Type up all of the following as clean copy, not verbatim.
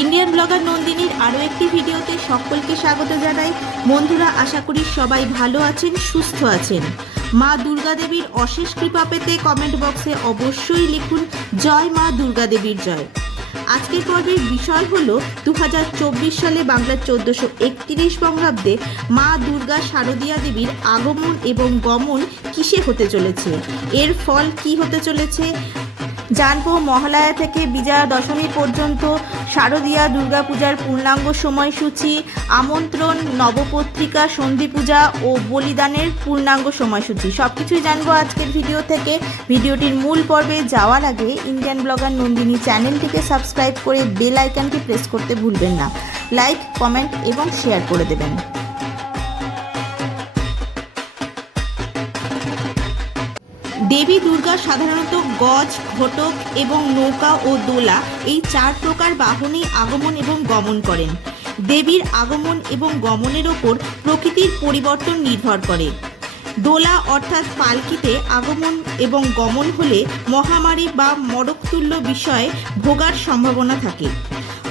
Indian blogger নন্দিনীর আরও একটি ভিডিওতে সকলকে স্বাগত জানাই। বন্ধুরা, আশা করি সবাই ভালো আছেন, সুস্থ আছেন। মা দুর্গা দেবীর অশেষ কৃপা পেতে কমেন্ট বক্সে অবশ্যই লিখুন জয় মা দুর্গা দেবীর জয়। আজকের পর্বের বিষয় হলো 2024 সালে বাংলার 1431 বঙ্গাব্দে মা দুর্গা শারদীয়া দেবীর আগমন এবং গমন কিসে হতে চলেছে, এর ফল কি হতে চলেছে জানবো। মহালয়া থেকে বিজয়া দশমী পর্যন্ত শারদীয়া দুর্গাপূজার পূর্ণাঙ্গ সময়সূচি, আমন্ত্রণ, নবপত্রিকা, সন্ধি পূজা ও বলিদানের পূর্ণাঙ্গ সময়সূচি সবকিছুই জানবো আজকের ভিডিও থেকে। ভিডিওটির মূল পর্বে যাওয়ার আগে ইন্ডিয়ান ব্লগার নন্দিনী চ্যানেলটিকে সাবস্ক্রাইব করে বেল আইকনটি প্রেস করতে ভুলবেন না। লাইক, কমেন্ট এবং শেয়ার করে দেবেন। দেবী দুর্গা সাধারণত গজ, ঘটক এবং নৌকা ও দোলা এই 4 প্রকার বাহনেই আগমন এবং গমন করেন। দেবীর আগমন এবং গমনের ওপর প্রকৃতির পরিবর্তন নির্ভর করে। দোলা অর্থাৎ পালকিতে আগমন এবং গমন হলে মহামারী বা মরকতুল্য বিষয়ে ভোগার সম্ভাবনা থাকে।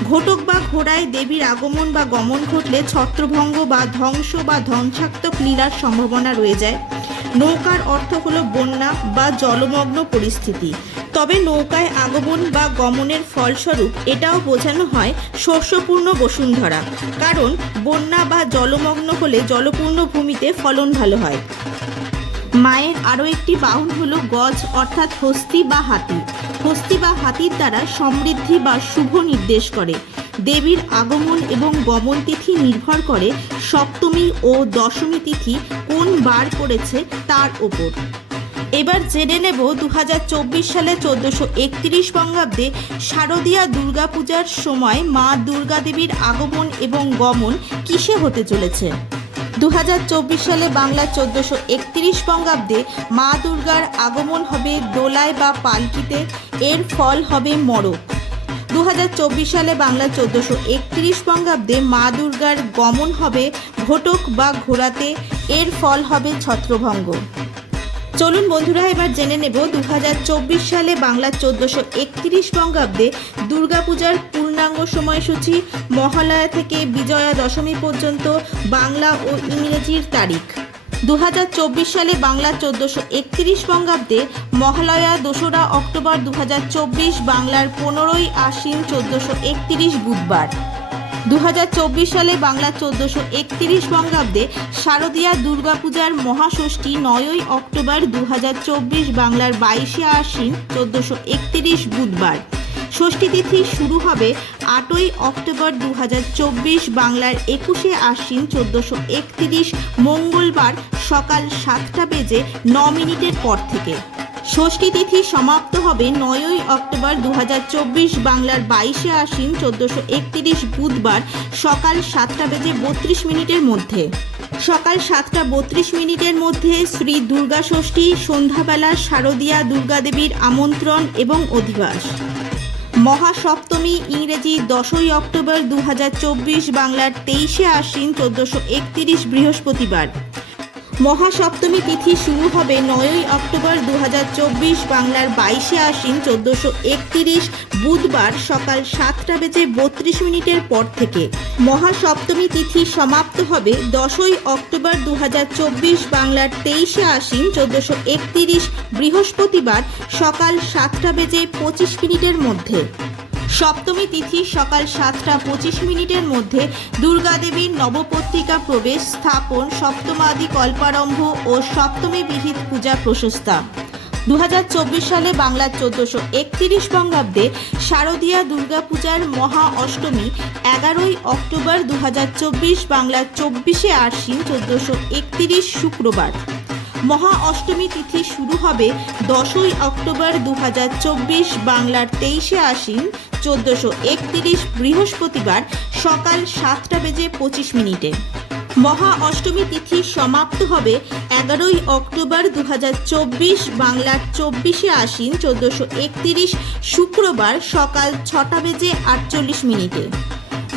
ঘটক বা ঘোড়ায় দেবীর আগমন বা গমন ঘটলে ছত্রভঙ্গ বা ধ্বংস বা ধ্বংসাত্মক লীলার সম্ভাবনা রয়ে যায়। নৌকার অর্থ হলো বন্যা বা জলমগ্ন পরিস্থিতি, তবে নৌকায় আগমন বা গমনের ফলস্বরূপ এটাও বোঝানো হয় শস্যপূর্ণ বসুন্ধরা, কারণ বন্যা বা জলমগ্ন হলে জলপূর্ণ ভূমিতে ফলন ভালো হয়। মায়ের আরও একটি বাহন হলো গজ অর্থাৎ হস্তি বা হাতি। হস্তি বা হাতির দ্বারা সমৃদ্ধি বা শুভ নির্দেশ করে। দেবীর আগমন এবং গমন তিথি নির্ভর করে সপ্তমী ও দশমী তিথি কোন বার পড়েছে তার ওপর। এবার জেনে নেব 2024 সালে 1431 বঙ্গাব্দে শারদীয়া দুর্গাপূজার সময় মা দুর্গা দেবীর আগমন এবং গমন কিসে হতে চলেছে। 2024 সালে বাংলা 1431 বঙ্গাব্দে মা দুর্গার আগমন হবে দোলায় বা পালকিতে, এর ফল হবে মরক। 2024 সালে বাংলা 1431 বঙ্গাব্দে মা দুর্গার গমন হবে ঘটক বা ঘোড়াতে, এর ফল হবে ছত্রভঙ্গ। চলুন বন্ধুরা, এবার জেনে নেব 2024 সালে বাংলা 1431 বঙ্গাব্দে দুর্গাপূজার পূর্ণাঙ্গ সময়সূচি, মহালয়া থেকে বিজয়া দশমী পর্যন্ত বাংলা ও ইংরেজির তারিখ। 2024 সালে বাংলা 1431 বঙ্গাব্দে মহালয়া 2রা অক্টোবর 2024, বাংলার 15ই আশ্বিন 1431 বুধবার। 2024 সালে বাংলা 1431 বঙ্গাব্দে শারদীয়া দুর্গাপূজার মহাষষ্ঠী 9ই অক্টোবর 2024, বাংলার 22শে আশ্বিন 1431 বুধবার। ষষ্ঠী তিথি শুরু হবে 8ই অক্টোবর 2024, বাংলার 21শে আশ্বিন 1431 মঙ্গলবার সকাল 7টা বেজে 9 মিনিটের পর থেকে। ষষ্ঠী তিথি সমাপ্ত হবে 9ই অক্টোবর 2024, বাংলার 22শে আশ্বিন 1431 বুধবার সকাল 7টা বেজে 32 মিনিটের মধ্যে। সকাল 7টা 32 মিনিটের মধ্যে শ্রী দুর্গা ষষ্ঠী, সন্ধ্যাবেলা শারদীয়া দুর্গা দেবীর আমন্ত্রণ এবং অধিবাস। মহাসপ্তমী ইংরেজি 10ই অক্টোবর 2024, বাংলার 23শে আশ্বিন 1431 বৃহস্পতিবার। মহাসপ্তমী তিথি শুরু হবে 9ই অক্টোবর 2024, বাংলার 22শে আশ্বিন 1431 বুধবার সকাল 7টা বেজে 32 মিনিটের পর থেকে। মহাসপ্তমী তিথি সমাপ্ত হবে 10ই অক্টোবর 2024, বাংলার 23শে আশ্বিন 1431 বৃহস্পতিবার সকাল 7টা বেজে 25 মিনিটের মধ্যে। সপ্তমী তিথি সকাল 7টা 25 মিনিটের মধ্যে দুর্গা দেবীর নবপত্রিকা প্রবেশ, স্থাপন, সপ্তমাদি কল্পারম্ভ ও সপ্তমী বিহিত পূজা প্রশস্তা। 2024 সালে বাংলা 1431 বঙ্গাব্দে শারদীয়া দুর্গাপূজার মহা অষ্টমী 11ই অক্টোবর 2024, বাংলার 24শে আশ্বিন 1431 শুক্রবার। মহা অষ্টমী তিথি শুরু হবে 10ই অক্টোবর 2024, বাংলার 23শে আশ্বিন 1431 বৃহস্পতিবার সকাল 7টা বেজে 25 মিনিটে। মহা অষ্টমী তিথি সমাপ্ত হবে 11ই অক্টোবর 2024, বাংলার 24শে আশ্বিন 1431 শুক্রবার সকাল 6টা বেজে 48 মিনিটে।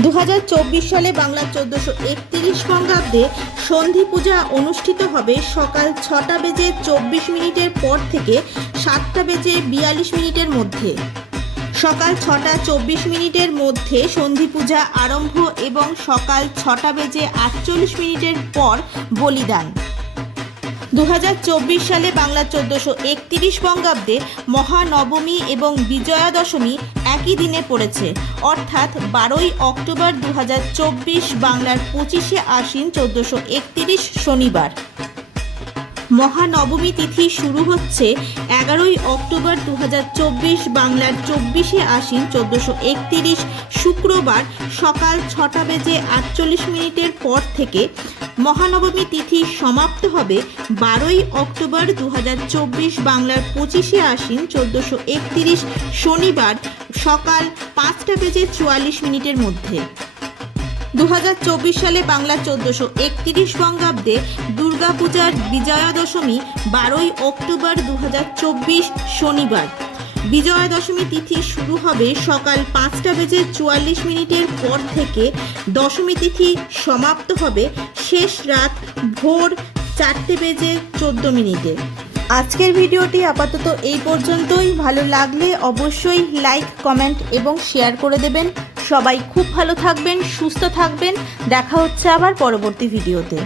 2024 সালে বাংলা 1431 বঙ্গাব্দে সন্ধি পূজা অনুষ্ঠিত হবে সকাল 6টা বেজে 24 মিনিটের পর থেকে 7টা বেজে 42 মিনিটের মধ্যে। সকাল 6:24 মধ্যে সন্ধি পূজা আরম্ভ এবং সকাল 6:48 পর বলিদান। 2024 সালে বাংলা 1431 বঙ্গাব্দে মহানবমী এবং বিজয়া দশমী একই দিনে পড়েছে, অর্থাৎ 12ই অক্টোবর 2024 বাংলার 25শে আশ্বিন 1431 শনিবার। মহানবমী তিথি শুরু হচ্ছে 11ই অক্টোবর 2024 বাংলার 24শে আশ্বিন 1431 শুক্রবার সকাল 6:48 পর থেকে। মহানবমী তিথি সমাপ্ত হবে 12ই অক্টোবর 2024 বাংলার 25শে আশ্বিন 1431 শনিবার সকাল 5:44 মধ্যে। 2024 সালে বাংলা 1431 বঙ্গাব্দে দুর্গাপূজার বিজয়া দশমী 12ই অক্টোবর 2024 শনিবার। বিজয়া দশমী তিথি শুরু হবে সকাল 5:44 পর থেকে। দশমী তিথি সমাপ্ত হবে শেষ রাত ভোর 4:14। আজকের ভিডিওটি আপাতত এই পর্যন্তই। ভালো লাগলে অবশ্যই লাইক, কমেন্ট এবং শেয়ার করে দেবেন। সবাই খুব ভালো থাকবেন, সুস্থ থাকবেন। দেখা হচ্ছে আবার পরবর্তী ভিডিওতে।